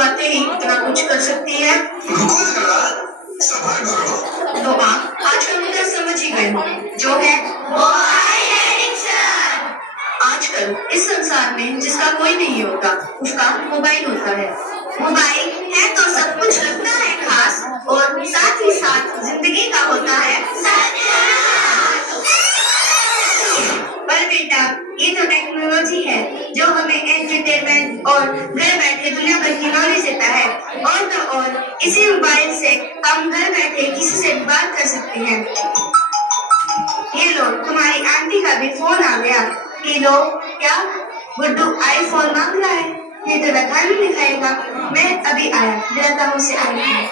दबाते ही इतना कुछ कर सकती है। तो आप आजकल मुद्दा समझ ही गए हो, जो है मोबाइल एडिक्शन। आजकल इस संसार में जिसका कोई नहीं होता, उसका मोबाइल होता है। मोबाइल है तो सब कुछ लगता है खास, और साथ ही साथ जिंदगी का होता है पर बेटा, ये तो टेक्नोलॉजी है जो हमें एंटरटेनमेंट और घर बैठे दुनिया भर की नॉलेज देता है। और तो और इसी मोबाइल से हम घर बैठे किसी से बात कर सकते हैं। ये लो, तुम्हारी आंटी का भी फोन आ गया। ये लो, क्या गुड्डू आईफोन मांग रहा है? ये तो रखा नहीं दिखाएगा। मैं अभी आया, दिलाता हूँ उसे आईफोन।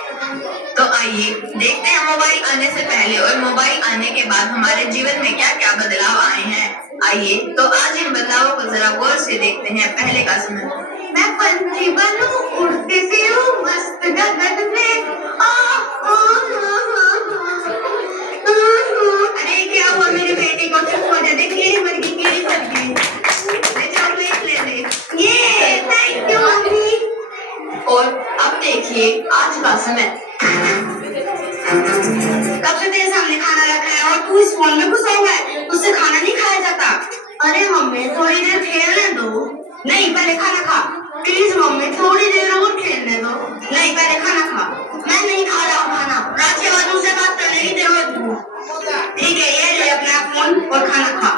तो आइए देखते हैं मोबाइल आने से पहले और मोबाइल आने के बाद हमारे जीवन में क्या क्या बदलाव आए हैं। आइए तो आज इन बदलावों को जरा गौर से देखते हैं। पहले का समय, मैं पंछी बनूं, उड़ती फिरूं मस्त गगन में। अरे क्या हुआ मेरे बेटे को? चुप हो जा, देखिए मर गई, कीड़ी मर गई। चॉकलेट ले ले। ये थैंक यू मम्मी। और अब देखिए आज का समय, कब से तेरे सामने खाना रखा है और तू इस फोन में घुसा हुआ है? उससे खाना नहीं खाया जाता। अरे मम्मी थोड़ी देर खेलने दो। नहीं, पहले खाना खा। प्लीज मम्मी थोड़ी देर और खेलने दो। नहीं, पहले खाना खा। मैं नहीं खा रहा हूँ खाना, राज्य वालों से बात करने की जरूरत। ठीक है, ये ले अपना फोन और खाना खा।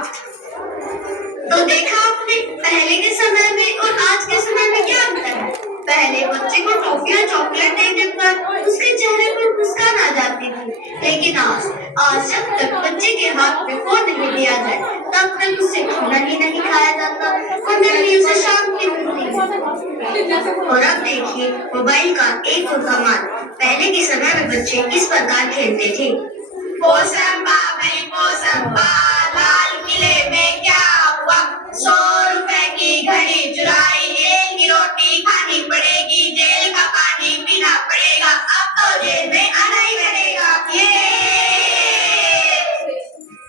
तो देखा आपने पहले के समय में और आज के समय में क्या अंतर है? पहले बच्चे को टॉफी और चॉकलेट देने पर उसके चेहरे पर मुस्कान आ जाती थी, लेकिन आज जब तक बच्चे के हाथ में फोन नहीं दिया जाए तब तक उससे खाना ही नहीं खाया जाता और न ही उसे शांति मिलती। और अब देखिए मोबाइल का एक और कमाल। पहले के समय में बच्चे किस प्रकार खेलते थे? पोसम भाई पोसम, लाल किले में क्या हुआ? 100 रुपए की घड़ी चुराई, एक की रोटी खानी पड़ेगी, जेल का पानी पीना पड़ेगा, अब तो जेल में आना ही पड़ेगा।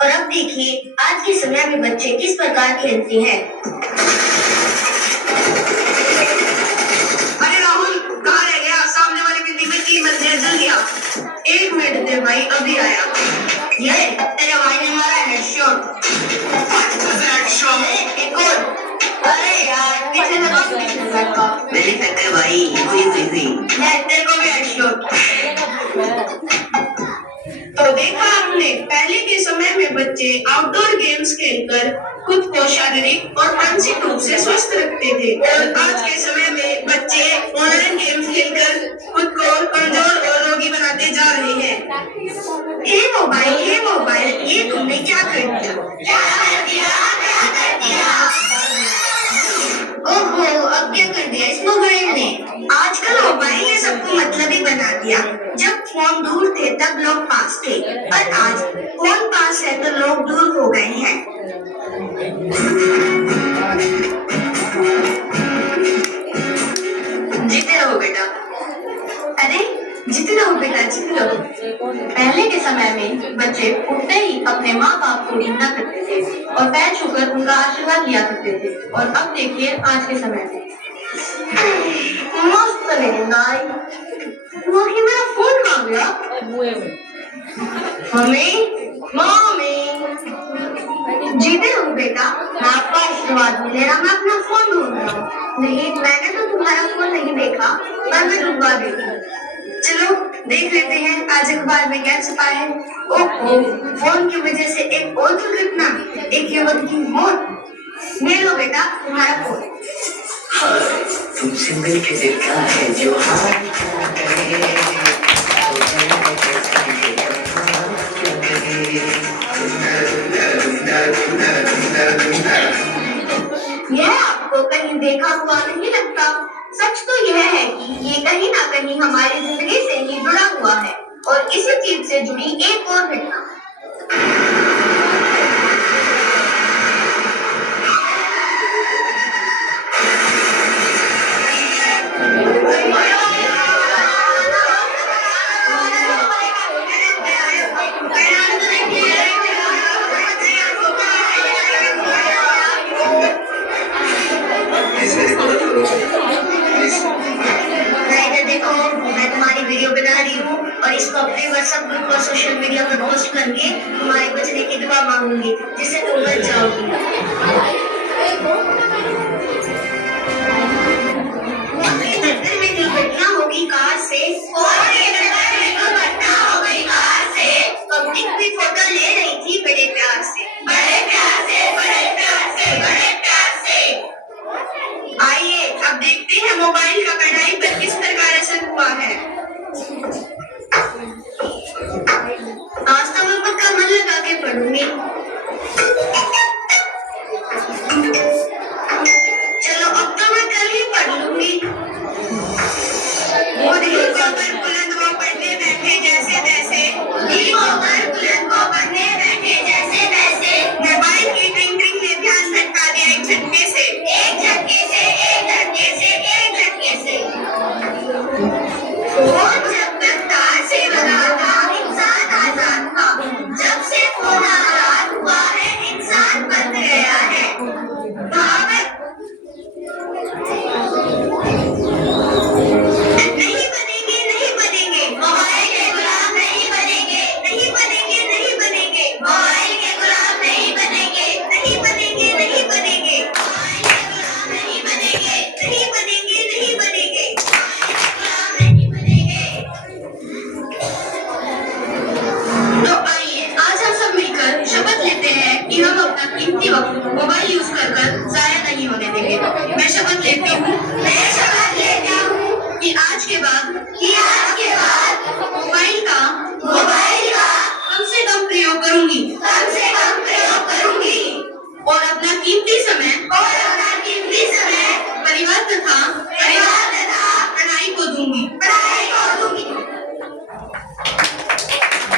और अब देखिए आज के समय में बच्चे किस प्रकार खेलते हैं। अरे राहुल कहाँ रह गया? सामने वाली बिल्डिंग में 3 बजे, जल्दी आ। 1 मिनट दे भाई, अभी आया। ये तेरे भाई ने मारा हेडशॉट। एक और। अरे यार पीछे से बस पीछे लगा। मेरी टक्कर भाई, हुई। मैं तेरे को भी हेडशॉट। तो देखा आपने, पहले के समय में बच्चे आउटडोर गेम्स खेलकर खुद को शारीरिक और मानसिक रूप से स्वस्थ रखते थे, और आज के समय में बच्चे ऑनलाइन गेम्स खेलकर खुद को कमजोर और रोगी बनाते जा रहे हैं। ये मोबाइल, ये तुमने क्या कर दिया? ओहो, अब क्या कर दिया इस मोबाइल ने? आजकल मोबाइल ने सबको मतलबी बना दिया। जब फोन दूर थे तब लोग पास थे, और आज फोन पास है तो लोग दूर हो गए हैं। जीते रहो बेटा। अरे जीते रहो बेटा, जीते रहो। पहले के समय में बच्चे उठते ही अपने माँ बाप को वंदना करते थे और पैर छूकर उनका आशीर्वाद लिया करते थे, और अब देखिए आज के समय में मस्त वही मेरा फोन कहाँ गया? मम्मी जीते रहो बेटा, मैं आपका आशीर्वाद मिलेगा। मैं अपना फोन ढूंढ रहा हूँ। नहीं, मैंने तो तुम्हारा फोन नहीं देखा, पर मैं ढूंढवा देती। चलो देख लेते हैं आज अखबार में क्या छपा है। ओहो, फोन की वजह से एक और दुर्घटना, एक युवक की मौत। ले लो बेटा तुम्हारा फोन। तुमसे मिलके देखा है जो यह आपको कहीं देखा हुआ नहीं लगता? सच तो यह है कि ये कहीं ना कहीं हमारी जिंदगी से ही जुड़ा हुआ है, और इसी चीज से जुड़ी एक और घटना। मीडिया पर पोस्ट करके तुम्हारे बचने की दुआ मांगूंगी जिससे तुम बच जाओगी। धरती में दुर्घटना होगी कार से और ये धरती में दुर्घटना हो गई कार से। पब्लिक भी फोटो ले रही थी बड़े प्यार से, बड़े प्यार से, बड़े प्यार से, बड़े प्यार से। आइए अब देखते हैं मोबाइल का कढ़ाई पर किस प्रकार असर हुआ है। आज तो मैं पक्का मन लगा के पढ़ूंगी।